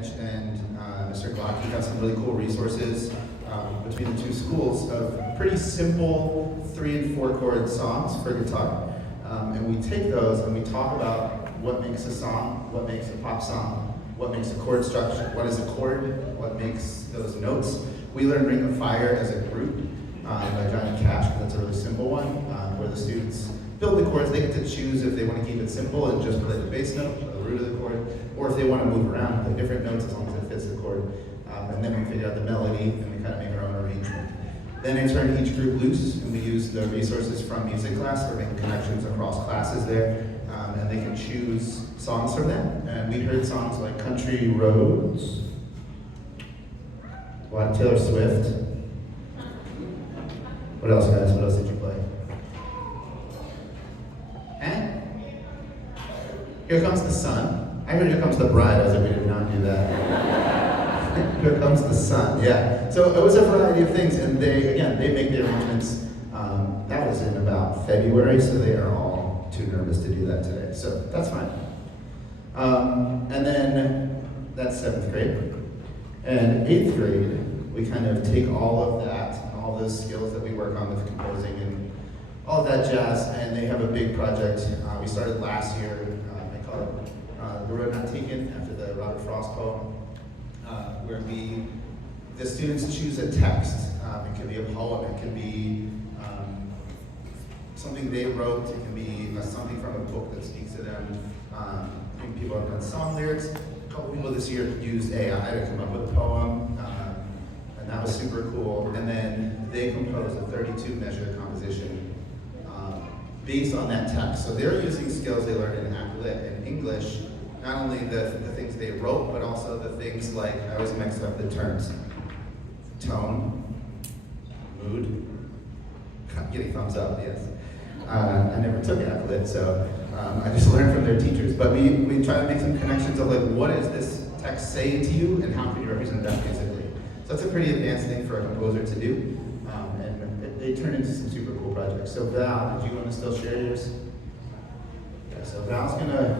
Edge and Mr. Glocky have some really cool resources between the two schools of pretty simple 3 and 4 chord songs for guitar. And we take those and we talk about what makes a song, what makes a pop song, what makes a chord structure, what is a chord, what makes those notes. We learned Ring of Fire as a group by Johnny Cash, that's a really simple one, where the students build the chords. They get to choose if they want to keep it simple and just play the bass note, or the root of the chord, or if they want to move around, play different notes as long as it fits the chord. And then we figure out the melody and we kind of make our own arrangement. Then I turn each group loose and we use the resources from music class. We're making connections across classes there. And they can choose songs from them. And we heard songs like Country Roads, a lot of Taylor Swift. What else, guys? What else did you play? And Here Comes the Sun. I heard Here Comes the Bride. I was like, we did not do that. Here Comes the Sun, yeah. So it was a variety of things, and they make the arrangements. That was in about February, so they are all too nervous to do that today. So that's fine. And then that's 7th grade. And 8th grade, we kind of take all of that, and all those skills that we work on with composing and all of that jazz, and they have a big project. We started last year. I call it The Road Not Taken, after the Robert Frost poem, where the students choose a text. It can be a poem, it can be something they wrote, it can be something from a book that speaks to them. I think people have done song lyrics. A couple people this year used AI to come up with a poem, and that was super cool. And then they composed a 32-measure composition based on that text. So they're using skills they learned in Lit and English, not only the things they wrote, but also the things like, I always mix up the terms, tone, mood, getting thumbs up, yes. I never took Lit, so I just learned from their teachers. But we try to make some connections of like, what is this text saying to you, and how can you represent that musically? So that's a pretty advanced thing for a composer to do, and they turn into some super cool projects. So Val, did you want to still share yours? Yeah, so Val's gonna.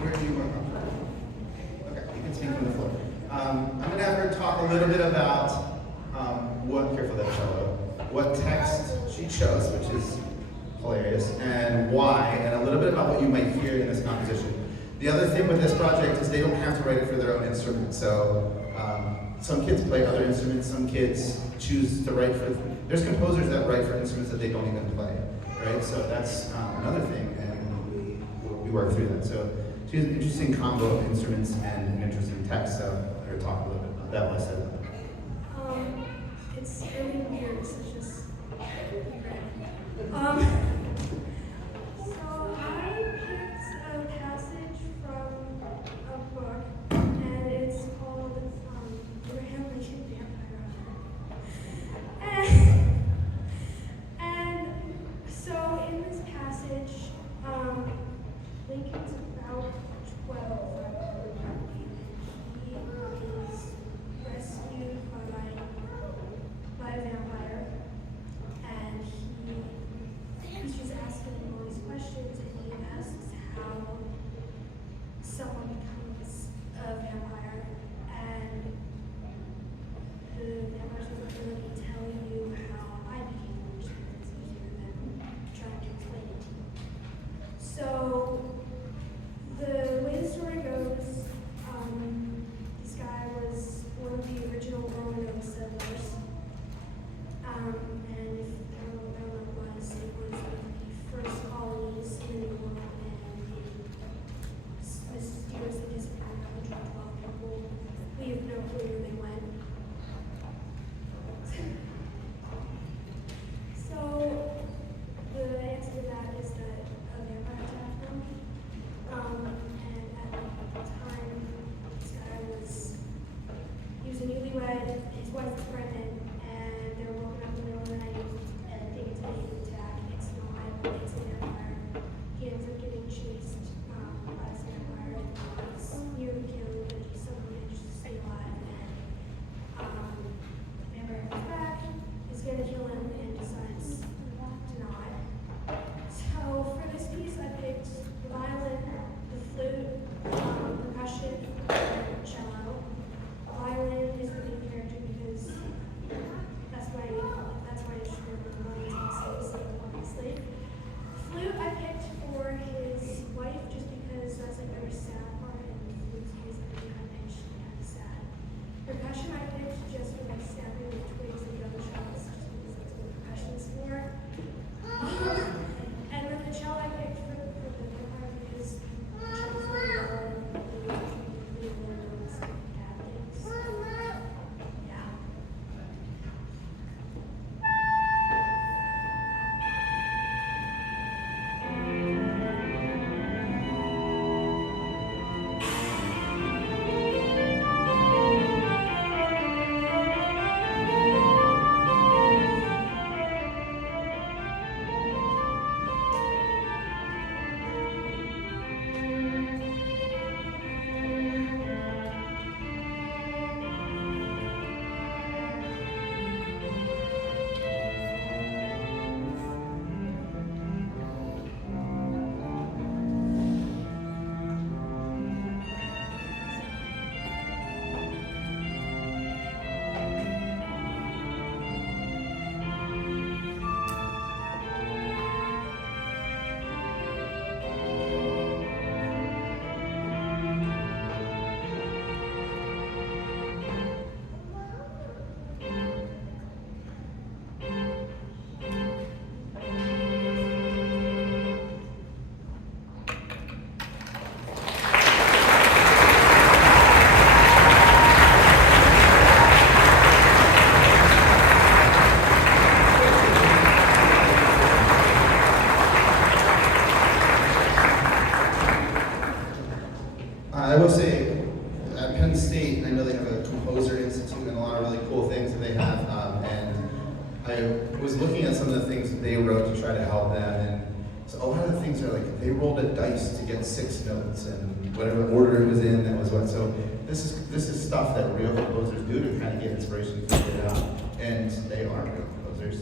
Where do you want to come from? Okay, you can speak from the floor. I'm going to have her talk a little bit about what text she chose, which is hilarious, and why, and a little bit about what you might hear in this composition. The other thing with this project is they don't have to write it for their own instrument. So some kids play other instruments, some kids choose to write for, there's composers that write for instruments that they don't even play, right? So that's another thing, and we work through that. So she has an interesting combo of instruments and an interesting text, so I'm going to talk a little bit about that while I said that. It's really weird, so just so I picked a passage from a book, and it's called Abraham Lincoln Vampire Hunter. And so in this passage, Lincoln's about 12, I believe. He is rescued they have, and I was looking at some of the things that they wrote to try to help them, and so a lot of the things are like, they rolled a dice to get 6 notes, and whatever order it was in, that was what, so this is stuff that real composers do to kind of get inspiration to figure it out, and they are real composers.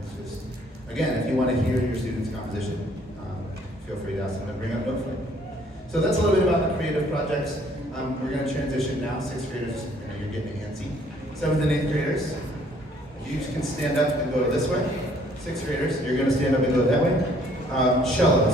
It's just, again, if you want to hear your students' composition, feel free to ask them to bring up Noteflight. So that's a little bit about the creative projects. We're going to transition now. 6th graders, I know you're getting antsy. 7th and 8th graders, you can stand up and go this way. 6th graders, you're going to stand up and go that way. Cellos.